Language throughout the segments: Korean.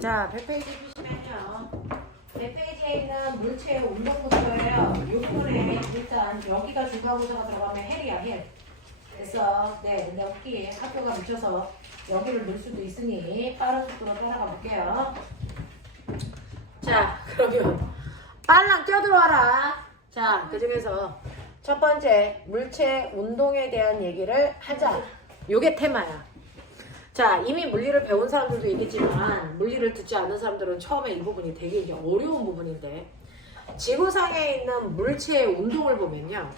자, 100페이지 보시면요. 100페이지에 있는 물체의 운동구조예요. 이 부분에 일단 여기가 중간구조가 들어가면 헬이야, 헬. 그래서 근데 여기 학교가 묻혀서 여기를 넣을 수도 있으니 빠른 속도로 따라가 볼게요. 자, 그러면 빨랑 뛰어들어와라. 자, 그 중에서 첫 번째 물체 운동에 대한 얘기를 하자. 요게 테마야. 자, 이미 물리를 배운 사람들도 있겠지만 물리를 듣지 않는 사람들은 처음에 이 부분이 되게 이제 어려운 부분인데, 지구상에 있는 물체의 운동을 보면요,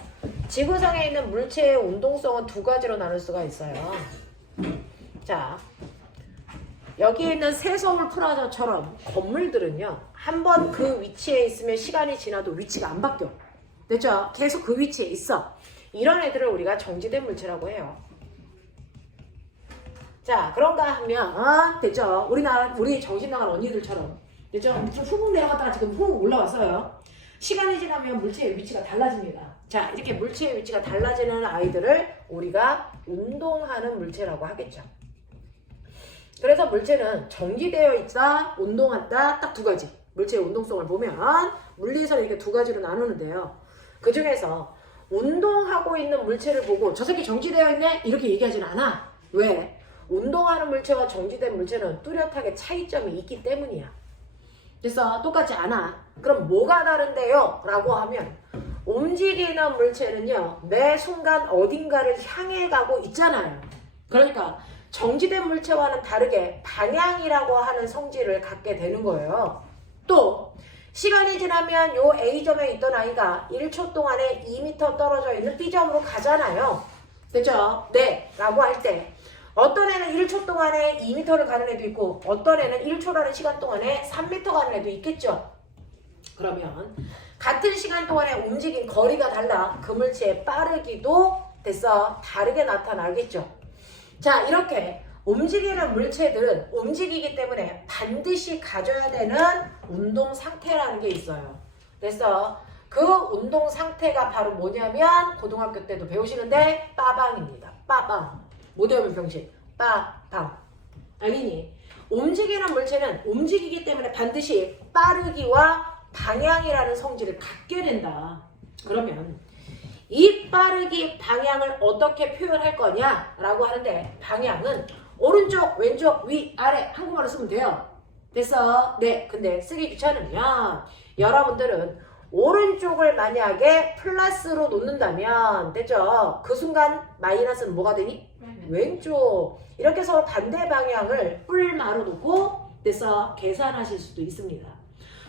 지구상에 있는 물체의 운동성은 두 가지로 나눌 수가 있어요. 자, 여기 있는 새서울 프라자처럼 건물들은요, 한번 그 위치에 있으면 시간이 지나도 위치가 안 바뀌어. 됐죠? 계속 그 위치에 있어. 이런 애들을 우리가 정지된 물체라고 해요. 자, 그런가 하면 됐죠? 우리 정신 나간 언니들처럼, 됐죠? 훅 내려갔다가 지금 훅 올라왔어요. 시간이 지나면 물체의 위치가 달라집니다. 자, 이렇게 물체의 위치가 달라지는 아이들을 우리가 운동하는 물체라고 하겠죠. 그래서 물체는 정지되어 있다, 운동한다, 딱 두 가지. 물체의 운동성을 보면 물리에서는 이렇게 두 가지로 나누는데요. 그 중에서 운동하고 있는 물체를 보고 저 새끼 정지되어 있네? 이렇게 얘기하진 않아. 왜? 운동하는 물체와 정지된 물체는 뚜렷하게 차이점이 있기 때문이야. 그래서 똑같지 않아. 그럼 뭐가 다른데요? 라고 하면 움직이는 물체는요, 매 순간 어딘가를 향해 가고 있잖아요. 그러니까 정지된 물체와는 다르게 방향이라고 하는 성질을 갖게 되는 거예요. 또 시간이 지나면 요 A점에 있던 아이가 1초 동안에 2m 떨어져 있는 B점으로 가잖아요. 그죠? 네, 라고 할 때 어떤 애는 1초 동안에 2m를 가는 애도 있고 어떤 애는 1초라는 시간 동안에 3m 가는 애도 있겠죠. 그러면 같은 시간 동안에 움직인 거리가 달라 그 물체의 빠르기도 됐어 다르게 나타나겠죠. 자, 이렇게 움직이는 물체들은 움직이기 때문에 반드시 가져야 되는 운동 상태라는 게 있어요. 그래서 그 운동 상태가 바로 뭐냐면 고등학교 때도 배우시는데 빠방입니다. 빠방. 못 외우면 병신. 빠방. 알겠니? 움직이는 물체는 움직이기 때문에 반드시 빠르기와 방향이라는 성질을 갖게 된다. 그러면 이 빠르기 방향을 어떻게 표현할 거냐 라고 하는데, 방향은 오른쪽, 왼쪽, 위, 아래 한국말로 쓰면 돼요. 됐어? 네. 근데 쓰기 귀찮으면 여러분들은 오른쪽을 만약에 플러스로 놓는다면 됐죠? 그 순간 마이너스는 뭐가 되니? 왼쪽. 이렇게 해서 반대 방향을 뿔마로 놓고 됐어? 계산하실 수도 있습니다.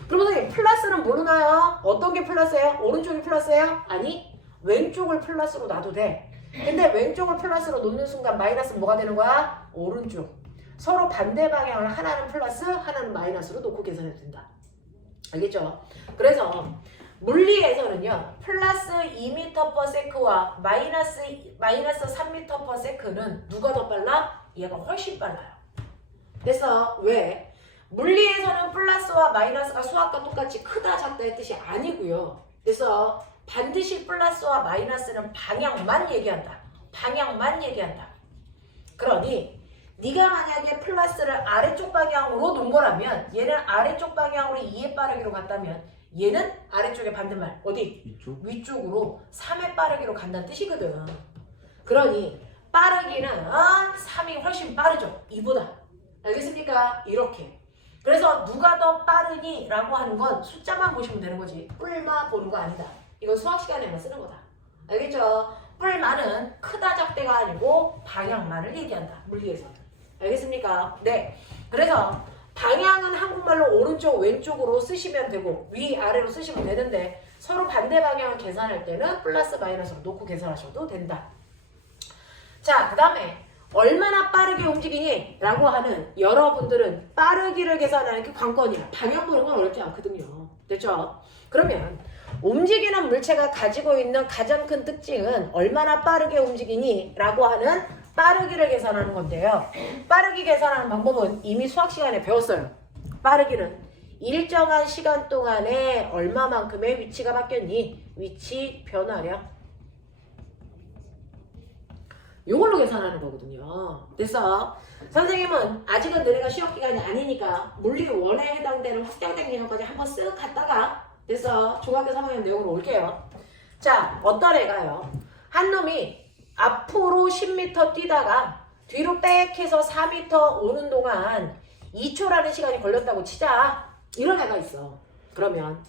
그럼 선생님 플러스는 뭘로 놔요? 어떤 게 플러스예요? 오른쪽이 플러스예요? 아니, 왼쪽을 플러스로 놔도 돼. 근데 왼쪽을 플러스로 놓는 순간 마이너스는 뭐가 되는 거야? 오른쪽. 서로 반대 방향을 하나는 플러스, 하나는 마이너스로 놓고 계산해도 된다. 알겠죠? 그래서 물리에서는요, 플러스 2m/s와 마이너스 3m/s는 누가 더 빨라? 얘가 훨씬 빨라요. 그래서 왜? 물리에서는 플러스와 마이너스가 수학과 똑같이 크다 작다 했듯이 아니고요. 그래서 반드시 플러스와 마이너스는 방향만 얘기한다. 방향만 얘기한다. 그러니 네가 만약에 플러스를 아래쪽 방향으로 놓은 거라면 얘는 아래쪽 방향으로 2의 빠르기로 갔다면 얘는 아래쪽의 반대말 어디? 위쪽으로 3의 빠르기로 간다는 뜻이거든. 그러니 빠르기는 3이 훨씬 빠르죠. 2보다. 알겠습니까? 이렇게. 그래서 누가 더 빠르니? 라고 하는 건 숫자만 보시면 되는 거지 뿔마 보는 거 아니다. 이건 수학 시간에만 쓰는 거다. 알겠죠? 뿔마는 크다 작대가 아니고 방향만을 얘기한다. 물리에서는. 알겠습니까? 네. 그래서 방향은 한국말로 오른쪽 왼쪽으로 쓰시면 되고 위아래로 쓰시면 되는데 서로 반대 방향을 계산할 때는 플러스 마이너스로 놓고 계산하셔도 된다. 자, 그 다음에 얼마나 빠르게 움직이니? 라고 하는 여러분들은 빠르기를 계산하는 게 관건이야. 방향 보는 건 어렵지 않거든요. 됐죠? 그러면 움직이는 물체가 가지고 있는 가장 큰 특징은 얼마나 빠르게 움직이니? 라고 하는 빠르기를 계산하는 건데요. 빠르기 계산하는 방법은 이미 수학 시간에 배웠어요. 빠르기는 일정한 시간 동안에 얼마만큼의 위치가 바뀌었니? 위치 변화량. 요걸로 계산하는 거거든요. 그래서 선생님은 아직은 너네가 시험 기간이 아니니까 물리 1에 해당되는 확장된 개념까지 한번 쓱 갔다가 그래서 중학교 3학년 내용으로 올게요. 자, 어떤 애가요? 한 놈이 앞으로 10m 뛰다가 뒤로 빽 해서 4m 오는 동안 2초라는 시간이 걸렸다고 치자. 이런 애가 있어. 그러면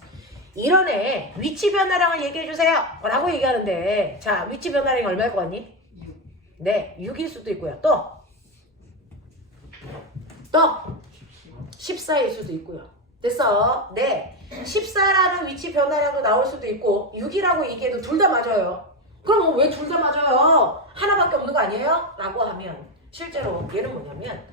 이런 애 위치 변화량을 얘기해 주세요 라고 얘기하는데, 자, 위치 변화량이 얼마일 것 같니? 6. 네, 6일 수도 있고요. 또 14일 수도 있고요. 됐어? 네, 14라는 위치 변화량도 나올 수도 있고 6이라고 얘기해도 둘 다 맞아요. 그럼 왜 둘 다 맞아요? 하나밖에 없는 거 아니에요? 라고 하면 실제로 얘는 뭐냐면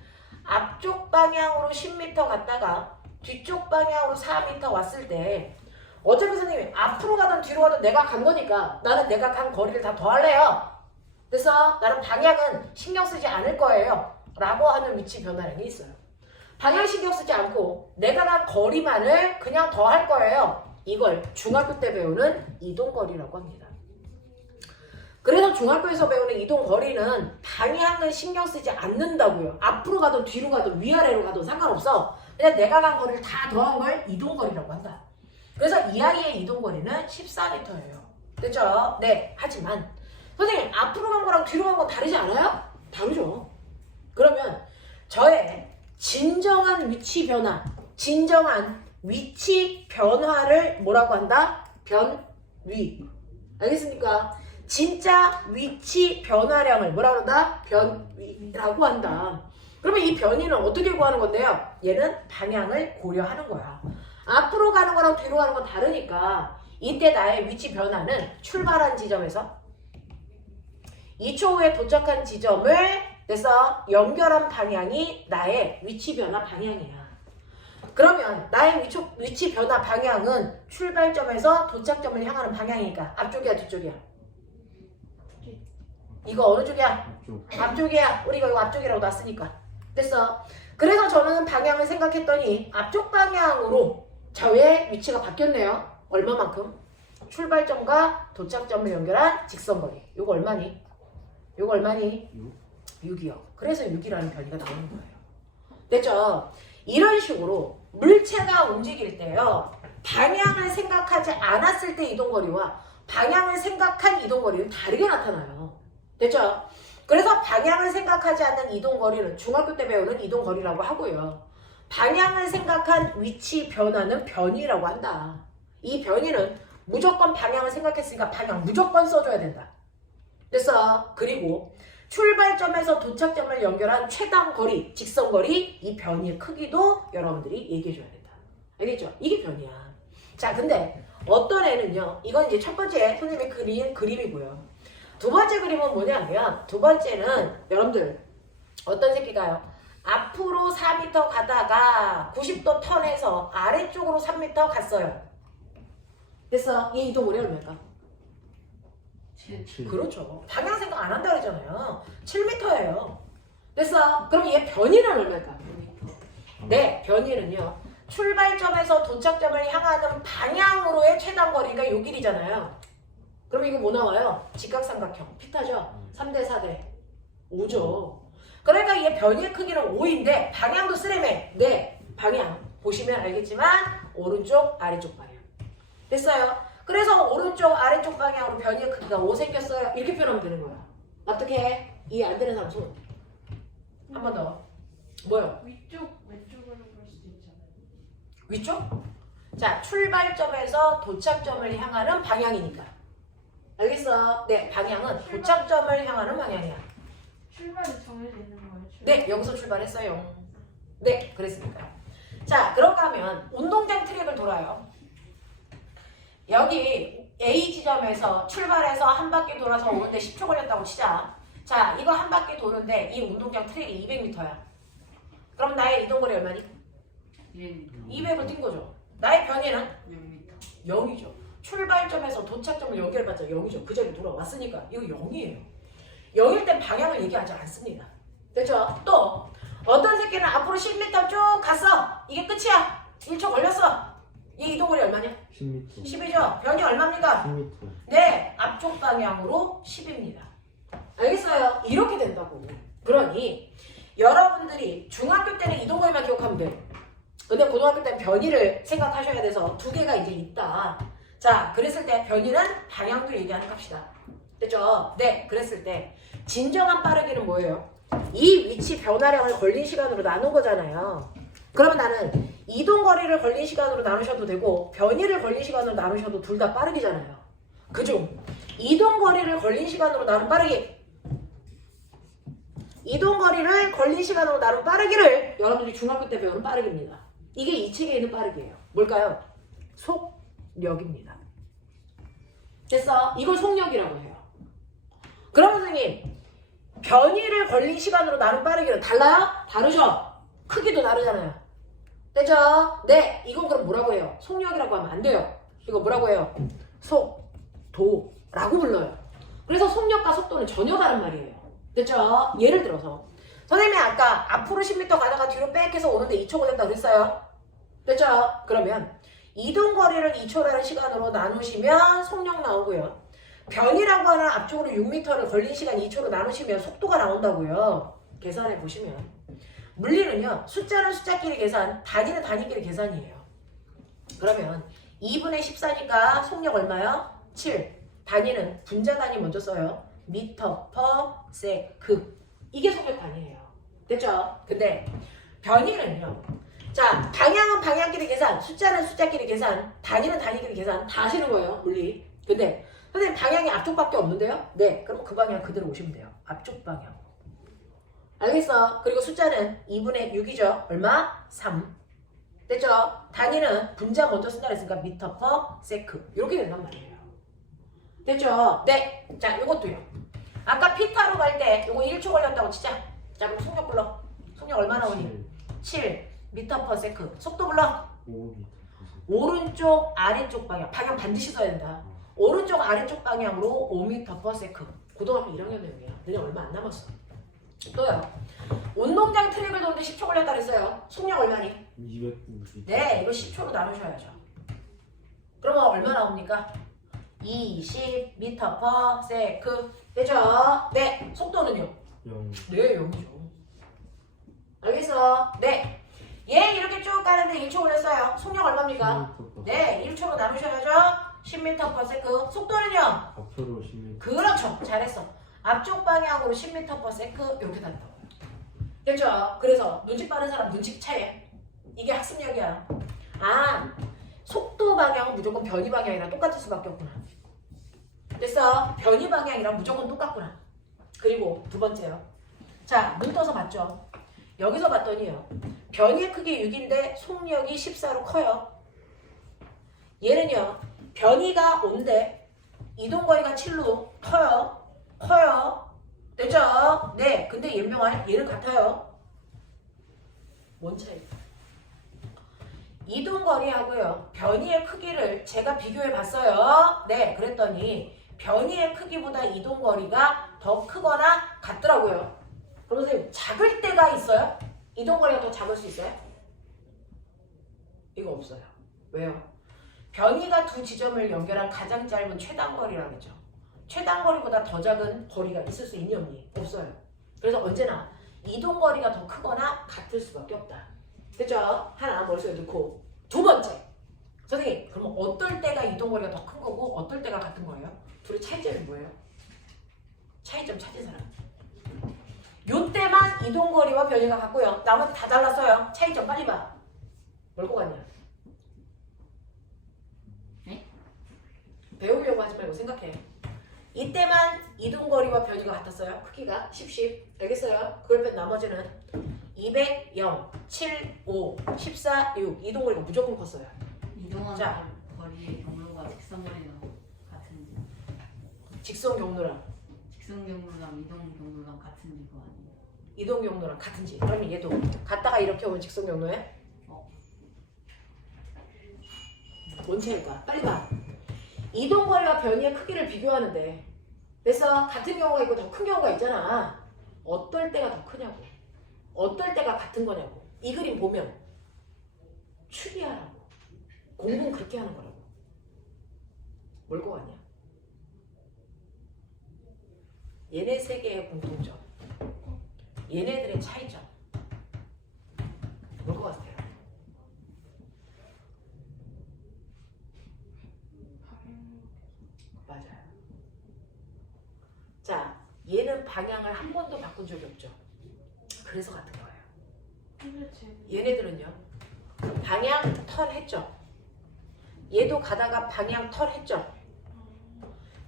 앞쪽 방향으로 10m 갔다가 뒤쪽 방향으로 4m 왔을 때 어차피 선생님이 앞으로 가든 뒤로 가든 내가 간 거니까 나는 내가 간 거리를 다 더할래요. 그래서 나는 방향은 신경 쓰지 않을 거예요 라고 하는 위치 변화량이 있어요. 방향 신경 쓰지 않고 내가 간 거리만을 그냥 더할 거예요. 이걸 중학교 때 배우는 이동거리라고 합니다. 그래서 중학교에서 배우는 이동거리는 방향을 신경 쓰지 않는다고요. 앞으로 가든 뒤로 가든 위아래로 가든 상관없어. 그냥 내가 간 거리를 다 더한 걸 이동거리라고 한다. 그래서 이 아이의 이동거리는 14m예요. 됐죠? 네. 하지만 선생님 앞으로 간 거랑 뒤로 간 건 다르지 않아요? 다르죠. 그러면 저의 진정한 위치 변화, 진정한 위치 변화를 뭐라고 한다? 변위. 알겠습니까? 진짜 위치 변화량을 뭐라고 한다? 변위라고 한다. 그러면 이 변위는 어떻게 구하는 건데요? 얘는 방향을 고려하는 거야. 앞으로 가는 거랑 뒤로 가는 건 다르니까 이때 나의 위치 변화는 출발한 지점에서 2초 후에 도착한 지점을 그래서 연결한 방향이 나의 위치 변화 방향이야. 그러면 나의 위치 변화 방향은 출발점에서 도착점을 향하는 방향이니까 앞쪽이야 뒤쪽이야? 이거 어느 쪽이야? 앞쪽이야. 우리가 이거 앞쪽이라고 놨으니까. 됐어. 그래서 저는 방향을 생각했더니 앞쪽 방향으로 저의 위치가 바뀌었네요. 얼마만큼? 출발점과 도착점을 연결한 직선거리. 이거 얼마니? 이거 얼마니? 6이요. 그래서 6이라는 변이가 나오는 거예요. 됐죠? 이런 식으로 물체가 움직일 때요. 방향을 생각하지 않았을 때 이동거리와 방향을 생각한 이동거리는 다르게 나타나요. 됐죠? 그래서 방향을 생각하지 않는 이동거리는 중학교 때 배우는 이동거리라고 하고요. 방향을 생각한 위치 변화는 변이라고 한다. 이 변이는 무조건 방향을 생각했으니까 방향 무조건 써줘야 된다. 됐어? 그리고 출발점에서 도착점을 연결한 최단 거리, 직선거리, 이 변이의 크기도 여러분들이 얘기해줘야 된다. 알겠죠? 이게 변이야. 자, 근데 어떤 애는요, 이건 이제 첫 번째 선생님이 그린 그림이고요. 두 번째 그림은 뭐냐면, 두 번째는 여러분들 어떤 새끼가요? 앞으로 4m 가다가 90도 턴해서 아래쪽으로 3m 갔어요. 됐어? 얘 이동 거리 얼마일까? 7. 그렇죠. 방향 생각 안 한다 그러잖아요. 7m예요. 됐어? 그럼 얘 변이는 얼마일까? 네, 변이는요. 출발점에서 도착점을 향하는 방향으로의 최단 거리가 요 길이잖아요. 그럼 이거 뭐 나와요? 직각삼각형. 피타죠? 3대 4대 5죠. 그러니까 얘 변이의 크기는 5인데 방향도 쓰레매. 네, 방향. 보시면 알겠지만 오른쪽, 아래쪽 방향. 됐어요? 그래서 오른쪽, 아래쪽 방향으로 변이의 크기가 5 생겼어요. 이렇게 표현하면 되는 거야. 어떻게 해? 이해 안 되는 사람 손. 한 번 더. 뭐요? 위쪽, 왼쪽으로 볼 수도 있잖아요. 위쪽? 자, 출발점에서 도착점을 향하는 방향이니까. 알겠어? 네, 방향은 도착점을 향하는 방향이야. 출발이 정해져 있는 거예요? 네, 여기서 출발했어요. 네, 그랬습니다. 자, 그런가 하면 운동장 트랙을 돌아요. 여기 A 지점에서 출발해서 한 바퀴 돌아서 오는데 10초 걸렸다고 치자. 자, 이거 한 바퀴 도는데 이 운동장 트랙이 200m야. 그럼 나의 이동거리 얼마니? 200을 뛴 거죠. 나의 변이는? 6m. 0이죠. 출발점에서 도착점을 연결받자 0이죠. 그 자리에 돌아왔으니까 이거 0이에요. 0일 땐 방향을 얘기하지 않습니다. 됐죠? 또 어떤 새끼는 앞으로 10m 쭉 갔어. 이게 끝이야. 1초 걸렸어. 얘 이동거리 얼마냐? 10m. 10이죠. 변이 얼마입니까? 10m. 네, 앞쪽 방향으로 10입니다. 알겠어요? 이렇게 된다고. 그러니 여러분들이 중학교 때는 이동거리만 기억하면 돼. 근데 고등학교 때는 변이를 생각하셔야 돼서 두 개가 이제 있다. 자, 그랬을 때 변이는 방향도 얘기하는 값이다. 됐죠? 네, 그랬을 때 진정한 빠르기는 뭐예요? 이 위치 변화량을 걸린 시간으로 나눈 거잖아요. 그러면 나는 이동거리를 걸린 시간으로 나누셔도 되고 변이를 걸린 시간으로 나누셔도 둘 다 빠르기잖아요. 그중 이동거리를 걸린 시간으로 나눈 빠르기, 이동거리를 걸린 시간으로 나눈 빠르기를 여러분들이 중학교 때 배우는 빠르기입니다. 이게 이 책에 있는 빠르기예요. 뭘까요? 속력입니다. 됐어? 이걸 속력이라고 해요. 그럼 선생님, 변이를 걸린 시간으로 나눈 빠르기는 달라요? 다르죠? 크기도 다르잖아요. 됐죠? 네, 이건 그럼 뭐라고 해요? 속력이라고 하면 안 돼요. 이거 뭐라고 해요? 속도라고 불러요. 그래서 속력과 속도는 전혀 다른 말이에요. 됐죠? 예를 들어서 선생님이 아까 앞으로 10m 가다가 뒤로 빽 해서 오는데 2초 걸린다고 그랬어요. 됐죠? 그러면 이동거리를 2초라는 시간으로 나누시면 속력 나오고요. 변이라고 하는 앞쪽으로 6m를 걸린 시간 2초로 나누시면 속도가 나온다고요. 계산해 보시면 물리는요. 숫자는 숫자끼리 계산, 단위는 단위끼리 계산이에요. 그러면 2분의 14니까 속력 얼마요? 7. 단위는 분자 단위 먼저 써요. 미터 퍼 세크. 이게 속력 단위예요. 됐죠? 근데 변이는요. 자, 방향은 방향끼리 계산, 숫자는 숫자끼리 계산, 단위는 단위끼리 계산 다 하시는 거예요. 물리. 근데 선생님 방향이 앞쪽밖에 없는데요? 네, 그럼 그 방향 그대로 오시면 돼요. 앞쪽 방향. 알겠어? 그리고 숫자는 2분의 6이죠. 얼마? 3. 됐죠? 단위는 분자 먼저 쓴다 그랬으니까 미터 퍼 세크. 이렇게 된단 말이에요. 됐죠? 네. 자, 요것도요. 아까 피타로 갈 때 요거 1초 걸렸다고 치자. 자, 그럼 속력 불러. 속력 얼마 나오니? 7 미터 퍼 세크. 속도 불러. 5m. 오른쪽 아래쪽 방향. 방향 반드시 써야 된다. 오른쪽 아래쪽 방향으로 5m per second. 고등학교 1학년 내용이야. 너네 얼마 안 남았어. 또요. 운동장 트랙을 도는데 10초 걸렸다 그랬어요. 속력 얼마니? 200m. 네, 이거 10초로 나누셔야죠. 그러면 얼마 나옵니까? 20m per second. 되죠? 네. 속도는요? 0. 네, 0이죠. 알겠어? 네. 얘 이렇게 쭉 가는데 1초 걸렸어요. 속력 얼마입니까? 네, 1초로 나누셔야죠. 10m per second. 속도는요? 앞으로 10m. 그렇죠. 잘했어. 앞쪽 방향으로 10m per second 이렇게 간다. 됐죠? 그래서 눈치 빠른 사람 눈치 채. 이게 학습력이야. 아, 속도 방향은 무조건 변이 방향이랑 똑같을 수밖에 없구나. 됐어? 변이 방향이랑 무조건 똑같구나. 그리고 두 번째요. 자, 눈 떠서 봤죠? 여기서 봤더니요. 변이의 크기 6인데 속력이 14로 커요. 얘는요. 변이가 5인데 이동거리가 7로 커요. 됐죠? 네. 근데 얘는 같아요. 뭔 차이? 이동거리하고요. 변이의 크기를 제가 비교해 봤어요. 네. 그랬더니 변이의 크기보다 이동거리가 더 크거나 같더라고요. 그럼 선생님 작을 때가 있어요? 이동거리가 더 작을 수 있어요? 이거 없어요. 왜요? 변이가 두 지점을 연결한 가장 짧은 최단거리라고 했죠. 최단거리보다 더 작은 거리가 있을 수 있니 없니? 없어요. 그래서 언제나 이동거리가 더 크거나 같을 수밖에 없다. 됐죠? 하나 머릿속에 넣고. 두 번째. 선생님 그럼 어떨 때가 이동거리가 더 큰 거고 어떨 때가 같은 거예요? 둘의 차이점이 뭐예요? 차이점 찾은 사람. 요때만 이동거리와 변이가 같고요. 나머지 다 달랐어요. 차이점 빨리 봐. 뭘 것 같냐? 네? 배우려고 하지 말고 생각해. 이때만 이동거리와 변이가 같았어요. 크기가 10. 알겠어요? 그걸 뺀 나머지는 200, 0, 7, 5, 14, 6 이동거리가 무조건 컸어요. 이동하는 자. 거리의 경로가 직선 거리랑 같은지, 직선 경로랑 직선 경로랑 이동 경로랑 같은지 그거 아니에요? 이동 경로랑 같은지. 그러면 얘도 갔다가 이렇게 오면 직선 경로에 뭔 차이일까? 빨리 봐. 이동거리와 변이의 크기를 비교하는데 그래서 같은 경우가 있고 더 큰 경우가 있잖아. 어떨 때가 더 크냐고. 어떨 때가 같은 거냐고. 이 그림 보면 추리하라고. 공부는 그렇게 하는 거라고. 뭘 거 같냐? 얘네 세 개의 공통점. 얘네들의 차이점. 뭘 것 같아요? 맞아요. 자, 얘는 방향을 한 번도 바꾼 적이 없죠. 그래서 같은 거예요. 근데 제 얘네들은요. 방향 턴 했죠. 얘도 가다가 방향 턴 했죠.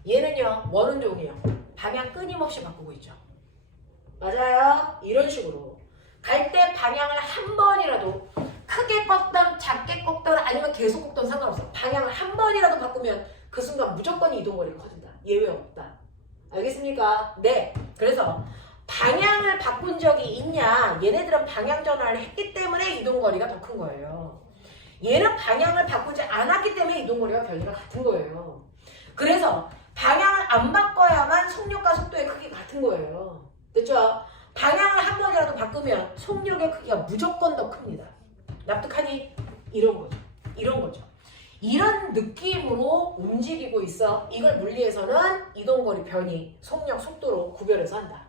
얘는요. 원운동이에요. 방향 끊임없이 바꾸고 있죠. 맞아요. 이런 식으로 갈 때 방향을 한 번이라도 크게 꺾던 작게 꺾던 아니면 계속 꺾던 상관없어. 방향을 한 번이라도 바꾸면 그 순간 무조건 이동거리가 커진다. 예외 없다. 알겠습니까? 네. 그래서 방향을 바꾼 적이 있냐? 얘네들은 방향 전환을 했기 때문에 이동거리가 더 큰 거예요. 얘는 방향을 바꾸지 않았기 때문에 이동거리와 변이가 같은 거예요. 그래서 방향을 안 바꿔야만 속력과 속도의 크기가 같은 거예요. 됐죠? 방향을 한 번이라도 바꾸면 속력의 크기가 무조건 더 큽니다. 납득하니? 이런 거죠. 이런 거죠. 이런 느낌으로 움직이고 있어. 이걸 물리에서는 이동거리 변이, 속력, 속도로 구별해서 한다.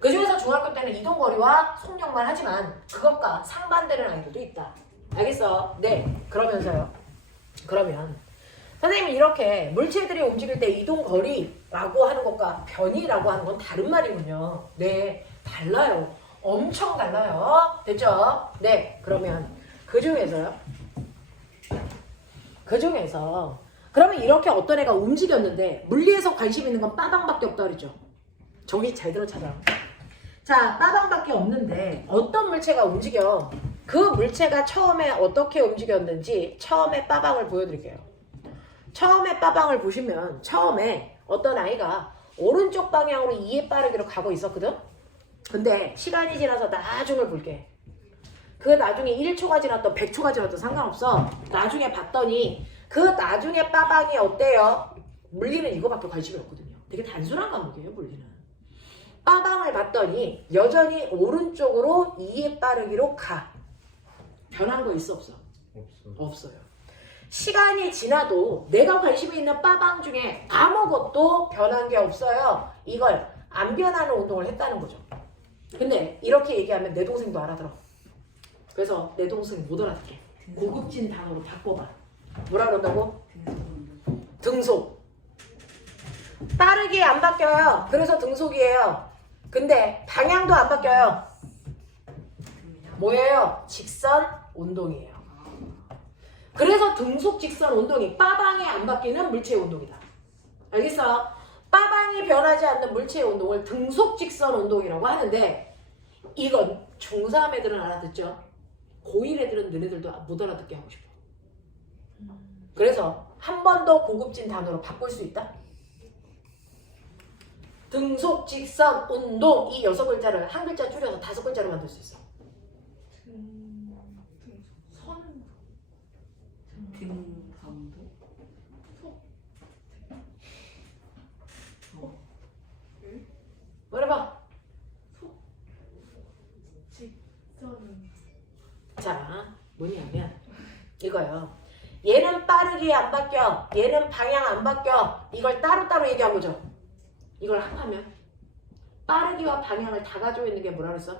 그 중에서 중학교 때는 이동거리와 속력만 하지만 그것과 상반되는 아이들도 있다. 알겠어? 네. 그러면서요. 그러면 선생님이 이렇게 물체들이 움직일 때 이동거리라고 하는 것과 변이라고 하는 건 다른 말이군요. 네. 달라요. 엄청 달라요. 됐죠? 네. 그러면 그 중에서 그러면 이렇게 어떤 애가 움직였는데 물리에서 관심 있는 건 빠방밖에 없다 그랬죠. 정신 잘 들어 찾아. 자, 빠방밖에 없는데 어떤 물체가 움직여? 그 물체가 처음에 어떻게 움직였는지 처음에 빠방을 보여드릴게요. 처음에 빠방을 보시면 처음에 어떤 아이가 오른쪽 방향으로 2의 빠르기로 가고 있었거든? 근데 시간이 지나서 나중을 볼게. 그 나중에 1초가 지났던 100초가 지났던 상관없어. 나중에 봤더니 그 나중에 빠방이 어때요? 물리는 이거밖에 관심이 없거든요. 되게 단순한 과목이에요, 물리는. 빠방을 봤더니 여전히 오른쪽으로 2의 빠르기로 가. 변한 거 있어 없어? 없어요. 시간이 지나도 내가 관심이 있는 빠방 중에 아무것도 변한 게 없어요. 이걸 안 변하는 운동을 했다는 거죠. 근데 이렇게 얘기하면 내 동생도 알아들어. 그래서 내 동생 못 알아듣게. 고급진 단어로 바꿔봐. 뭐라 그런다고? 등속. 빠르게 안 바뀌어요. 그래서 등속이에요. 근데 방향도 안 바뀌어요. 뭐예요? 직선 운동이에요. 그래서 등속 직선 운동이 빠방이 안 바뀌는 물체의 운동이다. 알겠어? 빠방이 변하지 않는 물체의 운동을 등속 직선 운동이라고 하는데 이건 중3 애들은 알아듣죠? 고1 애들은 너네들도 못 알아듣게 하고 싶어. 그래서 한 번 더 고급진 단어로 바꿀 수 있다? 등속 직선 운동 이 6글자를 한 글자 줄여서 5글자로 만들 수 있어. 등성도? 말해봐. 직선 자, 뭐냐면 이거요. 얘는 빠르게 안 바뀌어. 얘는 방향 안 바뀌어. 이걸 따로따로 얘기한 거죠. 이걸 합하면 빠르기와 방향을 다 가지고 있는 게 뭐라 그랬어?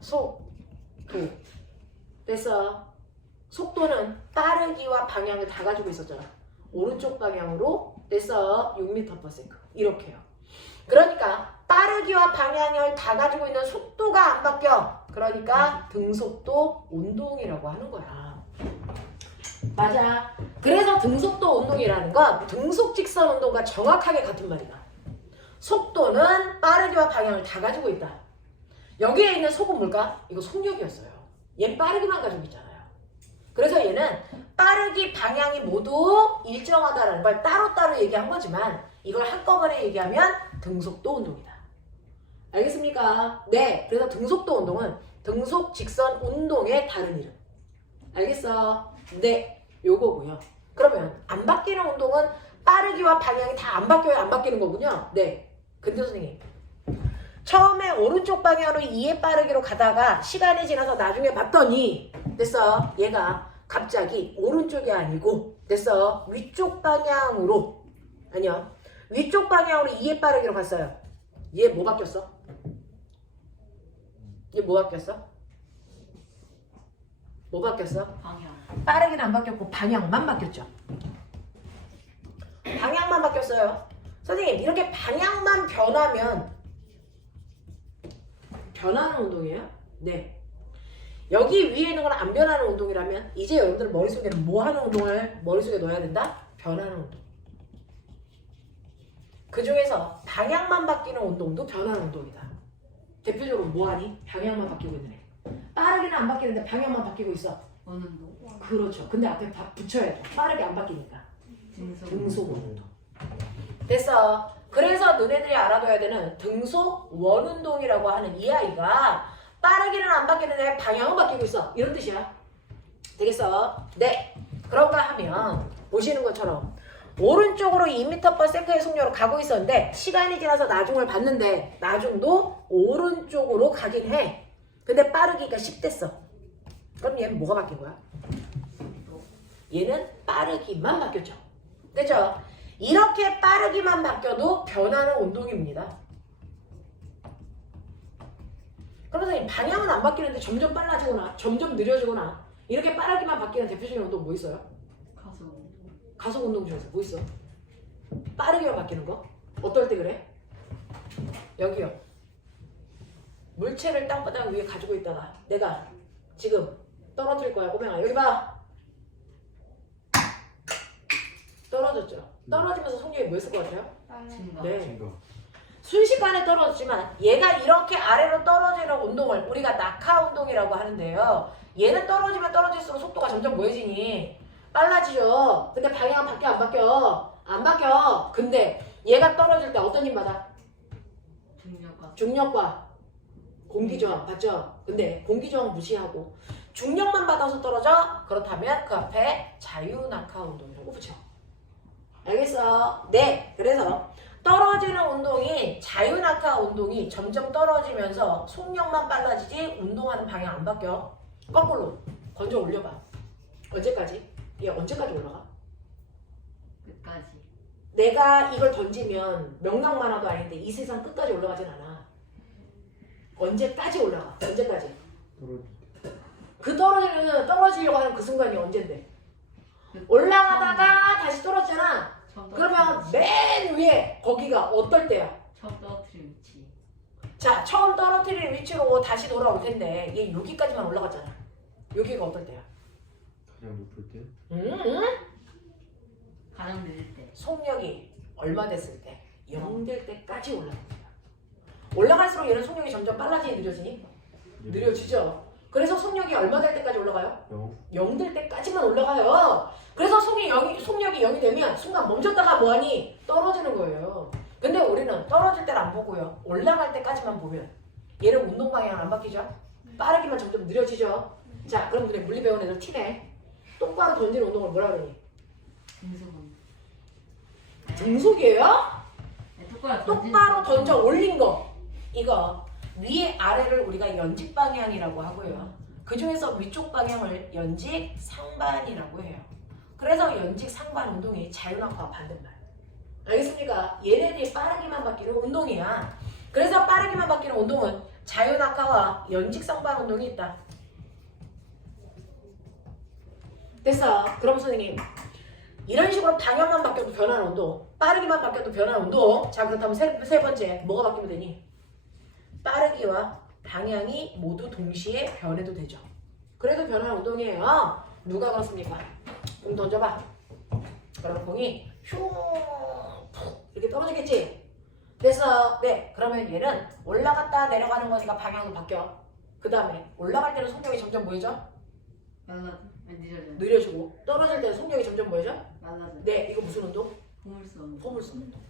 속도. 됐어. 속도는 빠르기와 방향을 다 가지고 있었잖아. 오른쪽 방향으로 됐어. 6m/s. 이렇게요. 그러니까 빠르기와 방향을 다 가지고 있는 속도가 안 바뀌어. 그러니까 등속도 운동이라고 하는 거야. 맞아. 그래서 등속도 운동이라는 건 등속 직선 운동과 정확하게 같은 말이다. 속도는 빠르기와 방향을 다 가지고 있다. 여기에 있는 속은 뭘까? 이거 속력이었어요. 얘는 빠르기만 가지고 있잖아요. 그래서 얘는 빠르기, 방향이 모두 일정하다는 걸 따로따로 얘기한 거지만 이걸 한꺼번에 얘기하면 등속도 운동이다. 알겠습니까? 네. 그래서 등속도 운동은 등속 직선 운동의 다른 이름. 알겠어? 네. 요거고요. 그러면 안 바뀌는 운동은 빠르기와 방향이 다 안 바뀌어야 안 바뀌는 거군요. 네. 근데 선생님 처음에 오른쪽 방향으로 2의 빠르기로 가다가 시간이 지나서 나중에 봤더니 됐어. 얘가 갑자기 오른쪽이 아니고 됐어. 위쪽 방향으로 아니요. 위쪽 방향으로 2의 빠르기로 갔어요. 얘 뭐 바뀌었어? 얘 뭐 바뀌었어? 뭐 바뀌었어? 방향. 빠르기는 안 바뀌었고 방향만 바뀌었죠. 방향만 바뀌었어요. 선생님 이렇게 방향만 변하면 변하는 운동이에요? 네. 여기 위에 있는 건 안 변하는 운동이라면 이제 여러분들 머릿속에는 뭐 하는 운동을 머릿속에 넣어야 된다? 변하는 운동. 그 중에서 방향만 바뀌는 운동도 변하는 운동이다. 대표적으로 뭐 하니? 방향만 바뀌고 있는 애. 빠르게는 안 바뀌는데 방향만 바뀌고 있어. 어느 도? 그렇죠. 근데 앞에 붙여야 돼. 빠르게 안 바뀌니까. 등속 원운동. 됐어. 그래서 너네들이 알아둬야 되는 등속 원운동이라고 하는 이 아이가 빠르게는 안 바뀌는데 방향은 바뀌고 있어. 이런 뜻이야. 되겠어? 네. 그런가 하면 보시는 것처럼 오른쪽으로 2m/s의 속력으로 가고 있었는데 시간이 지나서 나중을 봤는데 나중도 오른쪽으로 가긴 해. 근데 빠르기가 10 됐어. 그럼 얘는 뭐가 바뀐 거야? 얘는 빠르기만 바뀌었죠. 그렇죠? 이렇게 빠르기만 바뀌어도 변하는 운동입니다. 그러면 방향은 안 바뀌는데 점점 빨라지거나 점점 느려지거나 이렇게 빠르기만 바뀌는 대표적인 운동 뭐 있어요? 가속. 가속 운동 중에서 뭐 있어? 빠르게만 바뀌는 거? 어떨 때 그래? 여기요. 물체를 땅바닥 위에 가지고 있다가 내가 지금 떨어뜨릴 거야. 꼬맹아 여기 봐. 떨어졌죠? 떨어지면서 속력이 뭐 있을 것 같아요? 증가. 네. 증가. 순식간에 떨어지지만 얘가 이렇게 아래로 떨어지는 운동을 우리가 낙하 운동이라고 하는데요. 얘는 떨어지면 떨어질수록 속도가 점점 뭐해지니? 빨라지죠. 근데 방향은 바뀌어 안 바뀌어? 안 바뀌어. 근데 얘가 떨어질 때 어떤 힘 받아? 중력과. 중력과 공기저항 받죠? 근데 공기저항 무시하고 중력만 받아서 떨어져? 그렇다면 그 앞에 자유낙하 운동이라고 붙여. 알겠어? 네. 그래서 떨어지는 운동이 자유낙하 운동이 점점 떨어지면서 속력만 빨라지지 운동하는 방향 안 바뀌어. 거꾸로 건져 올려봐. 언제까지? 얘 언제까지 올라가? 끝까지. 내가 이걸 던지면 명랑만화도 아닌데 이 세상 끝까지 올라가진 않아. 언제까지 올라가? 언제까지? 그 떨어지려고 하는 그 순간이 언젠데? 올라가다가 다시 떨어지잖아. 그러면 맨 위에 거기가 어떨 때야? 처음 떨어뜨린 위치. 자, 처음 떨어뜨리는 위치로 다시 돌아올 텐데 얘 여기까지만 올라갔잖아. 여기가 어떨 때야? 가장 높을 때. 가장 느릴 때. 속력이 얼마 됐을 때? 0 될 때까지 올라갑니다. 올라갈수록 얘는 속력이 점점 빨라지니 느려지니? 느려지죠. 그래서 속력이 얼마 될 때까지 올라가요? 0 될 때까지만 올라가요. 그래서 속력이 0이 되면 순간 멈췄다가 뭐하니? 떨어지는 거예요. 근데 우리는 떨어질 때를 안 보고요. 올라갈 때까지만 보면 얘는 운동 방향 안 바뀌죠? 빠르기만 점점 느려지죠? 자, 그럼 그래 물리 배운 애들 티네. 똑바로 던지는 운동을 뭐라 그러니? 등속은. 등속이에요? 네, 똑바로 던져 올린 거. 이거 위에 아래를 우리가 연직 방향이라고 하고요. 그 중에서 위쪽 방향을 연직 상반이라고 해요. 그래서 연직 상반 운동이 자유낙하와 반대말. 알겠습니까? 얘네들이 빠르기만 바뀌는 운동이야. 그래서 빠르기만 바뀌는 운동은 자유낙하와 연직 상반 운동이 있다. 됐어. 그럼 선생님 이런 식으로 방향만 바뀌어도 변하는 운동, 빠르기만 바뀌어도 변하는 운동. 자, 그렇다면 세 번째 뭐가 바뀌면 되니? 빠르기와 방향이 모두 동시에 변해도 되죠. 그래도 변하는 운동이에요. 누가 그렇습니까? 공 던져봐. 그럼 공이 흉 이렇게 떨어지겠지? 됐어. 네. 그러면 얘는 올라갔다 내려가는 거니까 방향도 바뀌어. 그 다음에 올라갈 때는 속력이 점점 뭐해져? 느려져. 느려지고 떨어질 때는 속력이 점점 뭐해져? 말라져. 네. 이거 무슨 운동? 포물선. 포물선 운동.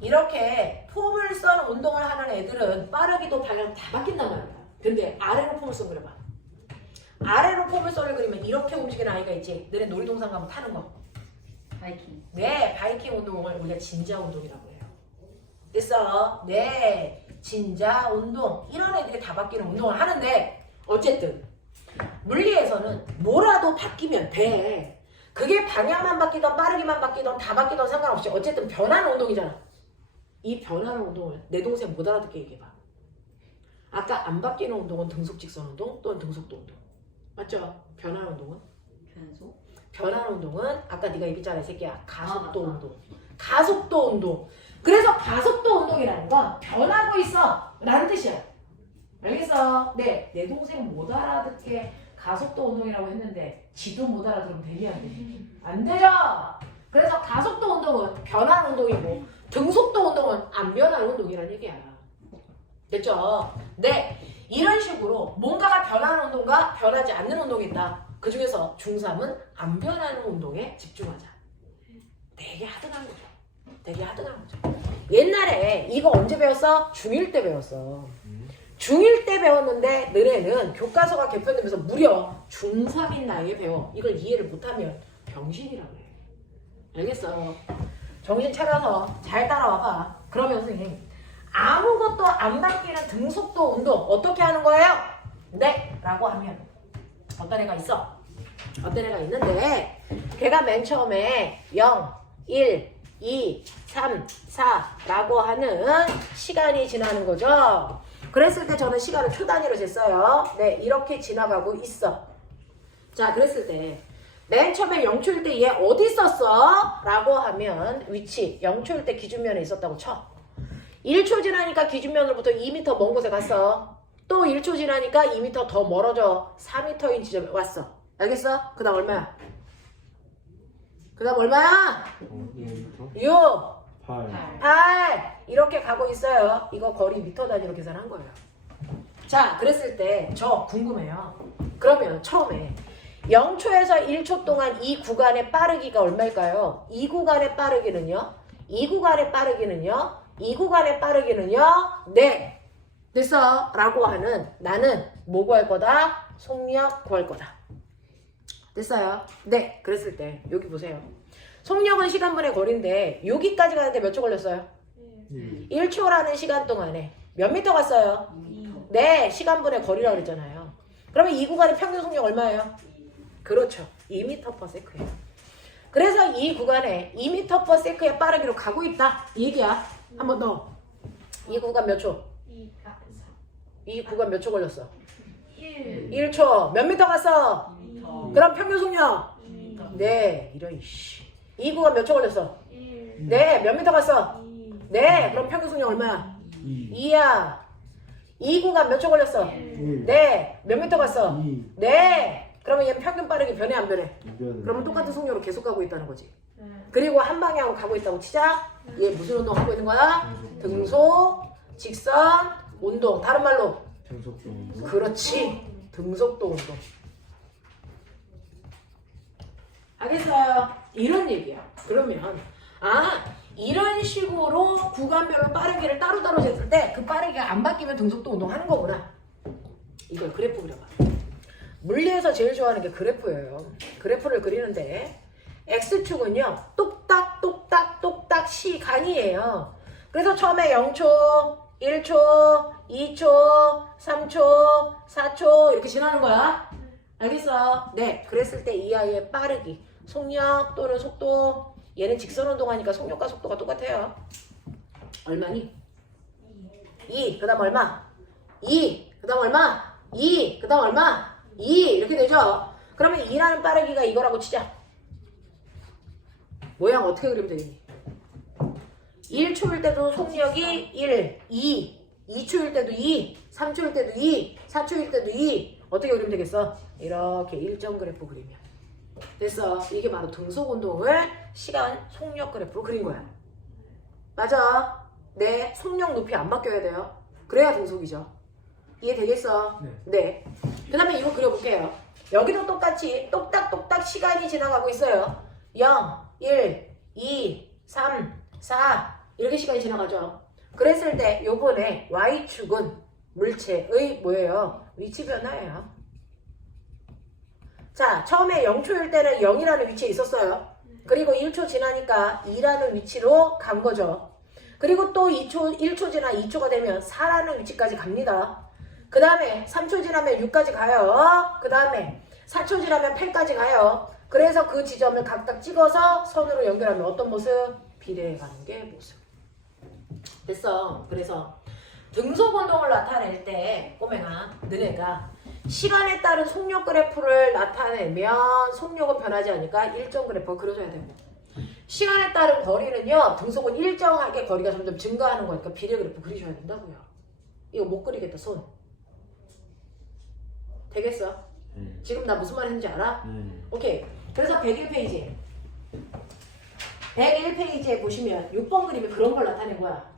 이렇게 포물선 운동을 하는 애들은 빠르기도 방향 다 바뀐단 말이야. 근데 아래로 포물선 그려봐. 아래로 포물선을 그리면 이렇게 움직이는 아이가 있지. 너네 놀이동산 가면 타는 거. 바이킹. 네, 바이킹 운동을 우리가 진자 운동이라고 해요. 됐어? 네, 진자 운동. 이런 애들이 다 바뀌는 운동을 하는데 어쨌든 물리에서는 뭐라도 바뀌면 돼. 그게 방향만 바뀌던 빠르기만 바뀌던 다 바뀌던 상관없이 어쨌든 변하는 운동이잖아. 이 변하는 운동을 내 동생 못 알아듣게 얘기해봐. 아까 안 바뀌는 운동은 등속 직선 운동 또는 등속도 운동. 맞죠? 변하는 운동은? 변속? 변하는 운동은 아까 네가 얘기했잖아 이 새끼야. 가속도 맞다. 운동. 가속도 운동. 그래서 가속도 운동이라는 건 변하고 있어 라는 뜻이야. 알겠어? 네, 내 동생 못 알아듣게 가속도 운동이라고 했는데 지도 못 알아들으면 되니 안 되니? 안 되죠? 그래서 가속도 운동은 변하는 운동이고 등속도 운동은 안 변하는 운동이라는 얘기야. 됐죠? 네, 이런 식으로 뭔가가 변하는 운동과 변하지 않는 운동이 있다. 그 중에서 중3은 안 변하는 운동에 집중하자. 되게 하드한 거죠. 되게 하드한 거죠. 옛날에 이거 언제 배웠어? 중1 때 배웠어. 중1 때 배웠는데 너네는 교과서가 개편되면서 무려 중3인 나이에 배워. 이걸 이해를 못하면 병신이라고 해. 알겠어? 정신 차려서 잘 따라와봐. 그러면 선생님 아무것도 안 바뀌는 등속도 운동 어떻게 하는 거예요? 네 라고 하면 어떤 애가 있어. 어떤 애가 있는데 걔가 맨 처음에 0, 1, 2, 3, 4 라고 하는 시간이 지나는 거죠. 그랬을 때 저는 시간을 초 단위로 쟀어요. 네, 이렇게 지나가고 있어. 자, 그랬을 때 맨 처음에 0초일 때 얘 어디 있었어? 라고 하면 위치 0초일 때 기준면에 있었다고 쳐. 1초 지나니까 기준면으로부터 2m 먼 곳에 갔어. 또 1초 지나니까 2m 더 멀어져 4m인 지점에 왔어. 알겠어? 그 다음 얼마야? 그 다음 얼마야? 6, 8. 8 이렇게 가고 있어요. 이거 거리 미터 단위로 계산한 거예요. 자, 그랬을 때 저 궁금해요. 그러면 처음에 0초에서 1초 동안 이 구간의 빠르기가 얼마일까요? 이 구간의 빠르기는요? 이 구간의 빠르기는요? 이 구간의 빠르기는요? 네. 됐어. 라고 하는 나는 뭐 구할 거다? 속력 구할 거다. 됐어요? 네. 그랬을 때 여기 보세요. 속력은 시간분의 거리인데 여기까지 가는데 몇 초 걸렸어요? 1초라는 시간 동안에 몇 미터 갔어요? 2m. 네. 시간분의 거리라고 그랬잖아요. 그러면 이 구간의 평균 속력 얼마예요? 그렇죠. 2m/s예요. 그래서 이 구간에 2m/s의 빠르기로 가고 있다. 이 얘기야. 한 번 더. 이 구간 몇 초? 2, 4, 이 구간 몇 초 걸렸어? 1, 1초. 몇 미터 갔어? 2m. 그럼 평균 속력? 2, 네. 이런 씨. 이 구간 몇 초 걸렸어? 1, 네. 몇 미터 갔어? 2, 네. 그럼 평균 속력 얼마야? 2. 2야. 이 구간 몇 초 걸렸어? 1, 네. 몇 미터 갔어? 2. 네. 그러면 얘는 평균 빠르기 변해 안 변해? 변. 그러면 똑같은 속력으로 계속 가고 있다는 거지. 네. 그리고 한 방향으로 가고 있다고 치자. 얘 무슨 운동 하고 있는 거야? 등속, 직선, 운동. 다른 말로 등속도. 그렇지. 등속도 운동. 알겠어요? 이런 얘기야. 그러면 이런 식으로 구간별로 빠르기를 따로따로 쟀을 때 그 빠르기가 안 바뀌면 등속도 운동 하는 거구나. 이걸 그래프 그려봐. 물리에서 제일 좋아하는 게 그래프예요. 그래프를 그리는데 X축은요. 똑딱똑딱똑딱 시간이에요. 그래서 처음에 0초, 1초, 2초, 3초, 4초 이렇게 지나는 거야. 알겠어? 네. 그랬을 때 이 아이의 빠르기, 속력 또는 속도 얘는 직선 운동하니까 속력과 속도가 똑같아요. 얼마니? 2. 그 다음 얼마? 2. 그 다음 얼마? 2. 그 다음 얼마? 2. 이렇게 되죠? 그러면 2라는 빠르기가 이거라고 치자. 모양 어떻게 그리면 되겠니? 1초일 때도 속력이 1, 2, 2초일 때도 2, 3초일 때도 2, 4초일 때도 2. 어떻게 그리면 되겠어? 이렇게 일정 그래프 그리면. 됐어. 이게 바로 등속 운동을 시간 속력 그래프로 그린 거야. 맞아. 네. 속력 높이 안 바뀌어야 돼요. 그래야 등속이죠. 이해되겠어? 네. 그 다음에 이거 그려볼게요. 여기도 똑같이 똑딱똑딱 시간이 지나가고 있어요. 0, 1, 2, 3, 4 이렇게 시간이 지나가죠. 그랬을 때 요번에 Y축은 물체의 뭐예요? 위치 변화예요. 자, 처음에 0초일 때는 0이라는 위치에 있었어요. 그리고 1초 지나니까 2라는 위치로 간 거죠. 그리고 또 1초 지나 2초가 되면 4라는 위치까지 갑니다. 그 다음에 3초 지나면 6까지 가요. 그 다음에 4초 지나면 8까지 가요. 그래서 그 지점을 각각 찍어서 선으로 연결하면 어떤 모습? 비례해 가는 게 모습. 됐어. 그래서 등속 운동을 나타낼 때 꼬맹아 너네가 시간에 따른 속력 그래프를 나타내면 속력은 변하지 않으니까 일정 그래프가 그려져야 되고 시간에 따른 거리는요 등속은 일정하게 거리가 점점 증가하는 거니까 비례 그래프 그리셔야 된다고요. 이거 못 그리겠다 손. 되겠어? 네. 지금 나 무슨 말 했는지 알아? 네. 오케이. 그래서 101페이지 101페이지에 보시면 6번 그림이 그런 걸 나타낸 거야.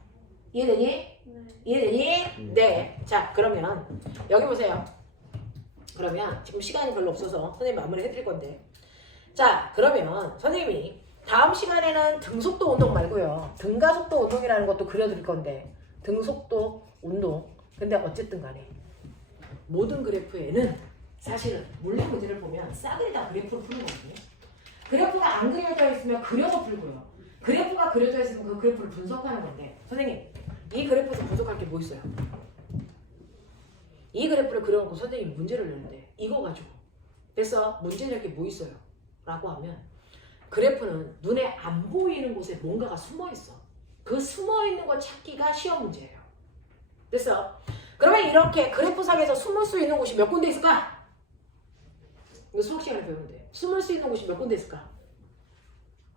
이해되니? 네. 이해되니? 네. 자, 그러면 여기 보세요. 그러면 지금 시간이 별로 없어서 선생님이 마무리 해드릴 건데 자, 그러면 선생님이 다음 시간에는 등속도 운동 말고요. 등가속도 운동이라는 것도 그려드릴 건데 등속도 운동. 근데 어쨌든 간에 모든 그래프에는 사실은 물리 문제를 보면 싸그리 다 그래프로 푸는 거거든요. 그래프가 안 그려져 있으면 그려서 풀고요. 그래프가 그려져 있으면 그 그래프를 분석하는 건데 선생님 이 그래프에서 분석할 게 뭐 있어요? 이 그래프를 그려놓고 선생님이 문제를 내는데 이거 가지고 그래서 문제 낼 게 뭐 있어요? 라고 하면 그래프는 눈에 안 보이는 곳에 뭔가가 숨어있어. 그 숨어있는 거 찾기가 시험 문제예요. 됐어? 그러면 이렇게 그래프상에서 숨을 수 있는 곳이 몇 군데 있을까? 이거 수학 시간에 배우는데 숨을 수 있는 곳이 몇 군데 있을까?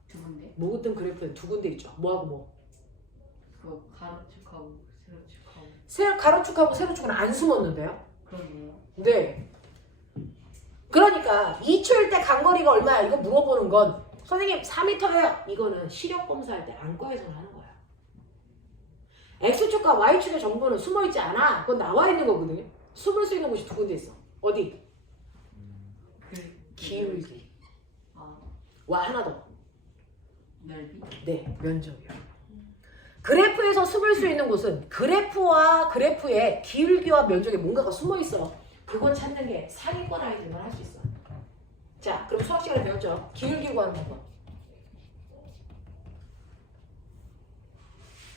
두 군데? 모든 그래프에 두 군데 있죠. 뭐하고 뭐? 그거 가로축하고 세로축하고. 가로축하고 세로축은 안 숨었는데요? 그러네요. 네. 그러니까 2초일 때 간거리가 얼마야? 이거 물어보는 건 선생님 4m예요. 이거는 시력 검사할 때 안과에서는 하는 거야. X축과 Y축의 정보는 숨어있지 않아. 그건 나와 있는 거거든요. 숨을 수 있는 곳이 두 군데 있어. 어디? 기울기. 아, 와 하나 더. 넓이? 네, 면적이요. 그래프에서 숨을 수 있는 곳은 그래프와 그래프의 기울기와 면적에 뭔가가 숨어 있어. 그건 찾는 게 상위권 아이들만 할 수 있어. 자, 그럼 수학 시간에 배웠죠? 기울기 구하는 방법.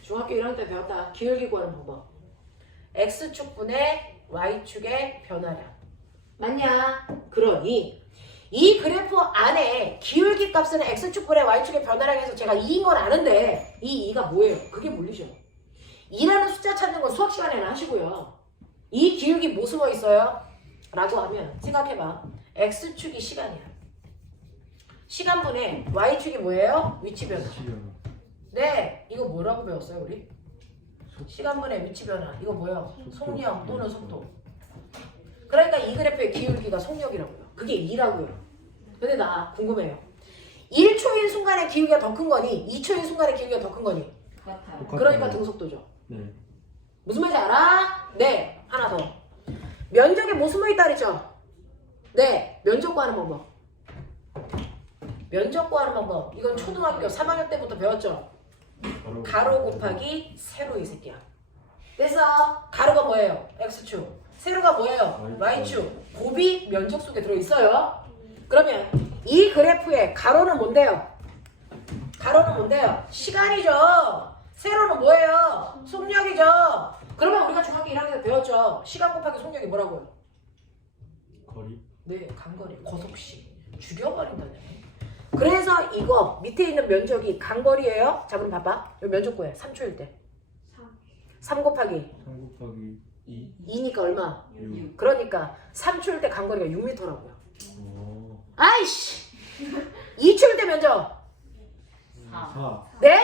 중학교 1학년 때 배웠다. 기울기 구하는 방법. X축분의 Y축의 변화량. 맞냐? 그러니 이 그래프 안에 기울기 값은 X축분의 Y축의 변화량에서 제가 2인 건 아는데 이 2가 뭐예요? 그게 물리죠. 2라는 숫자 찾는 건 수학 시간에는 하시고요. 이 기울기 뭐 숨어 있어요? 라고 하면 생각해봐. X축이 시간이야. 시간분의 Y축이 뭐예요? 위치 변화. 네, 이거 뭐라고 배웠어요 우리? 시간분의 위치 변화. 이거 뭐예요? 속력 또는 속도. 그러니까 이 그래프의 기울기가 속력이라고요. 그게 2라고요. 근데 나 궁금해요. 1초인 순간에 기울기가 더 큰 거니 2초인 순간에 기울기가 더 큰 거니? 똑같아요. 똑같아요. 그러니까 등속도죠. 네. 무슨 말인지 알아? 네. 하나 더. 면적에 뭐 숨어있다 그랬죠? 네. 면적 구하는 방법. 면적 구하는 방법. 이건 초등학교 3학년 때부터 배웠죠? 가로 곱하기 세로 이 새끼야. 그래서 가로가 뭐예요? X축. 세로가 뭐예요? Y축. 곱이 면적 속에 들어있어요. 그러면 이 그래프의 가로는 뭔데요? 가로는 뭔데요? 시간이죠. 세로는 뭐예요? 속력이죠. 그러면 우리가 중학교 1학년 때 배웠죠. 시간 곱하기 속력이 뭐라고요? 거리. 네, 간거리. 거속시. 죽여버린다네. 그래서 이거 밑에 있는 면적이 간거리예요. 자, 그럼 봐봐. 여기 면적 구해. 3초일 때. 3 곱하기 3 곱하기 2. 2니까 얼마? 6. 그러니까 3초일 때 간거리가 6m라고요. 오. 아이씨! 2초일 때 면적. 4. 네!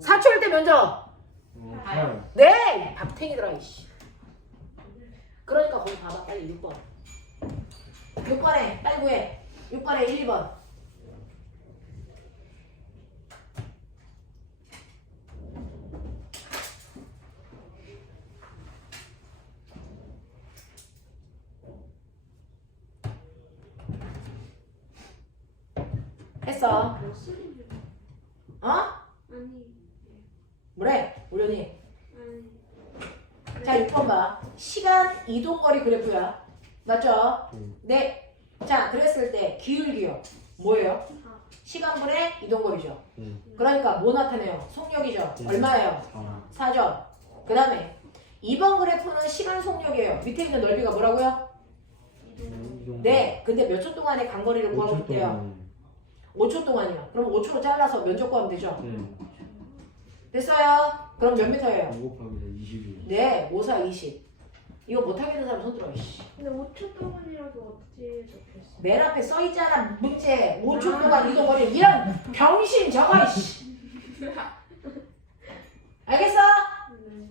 4초일 때 면적. 8. 네! 밥탱이들아 이씨. 그러니까 거기 봐봐. 빨리 6번. 6번에 빨리 구해. 6번에 1, 2번. 했어. 어? 아니, 뭐래? 우련이. 아니. 자, 6번 봐. 시간 이동거리 그래프야. 맞죠? 네. 자, 그랬을 때 기울기요. 뭐예요? 시간분의 이동거리죠. 그러니까 뭐 나타내요? 속력이죠. 얼마예요? 4죠. 그 다음에 2번 그래프는 시간 속력이에요. 밑에 있는 넓이가 뭐라고요? 정도. 네. 근데 몇 초 동안의 간거리를 구하고 5초 싶대요. 동안. 5초 동안이요. 그럼 5초로 잘라서 면적 구하면 되죠. 네. 됐어요? 그럼 몇 미터예요? 5 곱하기 20이요. 네. 5, 4, 20. 이거 못하겠는 사람 손들어. 씨. 근데 5초 동안이라도 어떻게 적혔어? 맨 앞에 써있잖아. 문제. 5초 동안 이동거리. 이런 병신 저거. 씨. 알겠어? 네.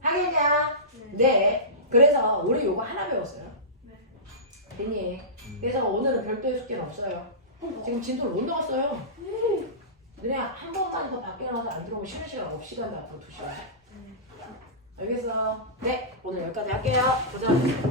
하겠냐? 네. 네. 그래서 우리 요거 하나 배웠어요. 네. 됐니? 그래서 오늘은 별도의 숙제는 없어요. 지금 진도를 못 나갔어요. 그냥 한 번만 더 밖에 나가서 안 들어오면 쉬는 시간 없이 간다. 앞으로 2시간. 알겠어? 네. 오늘 여기까지 할게요. 고생하셨습니다.